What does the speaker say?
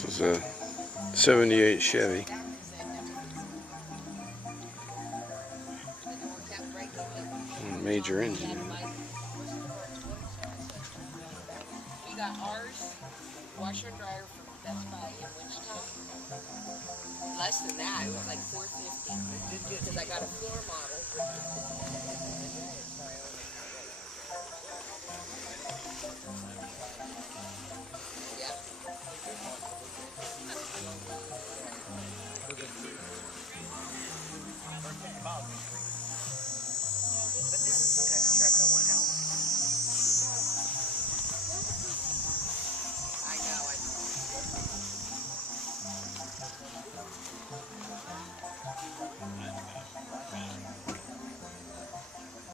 This is a 78 Chevy. Major engine. We got ours, washer and dryer from Best Buy in Wichita. Less than that, it was like $450. Because I got a floor model.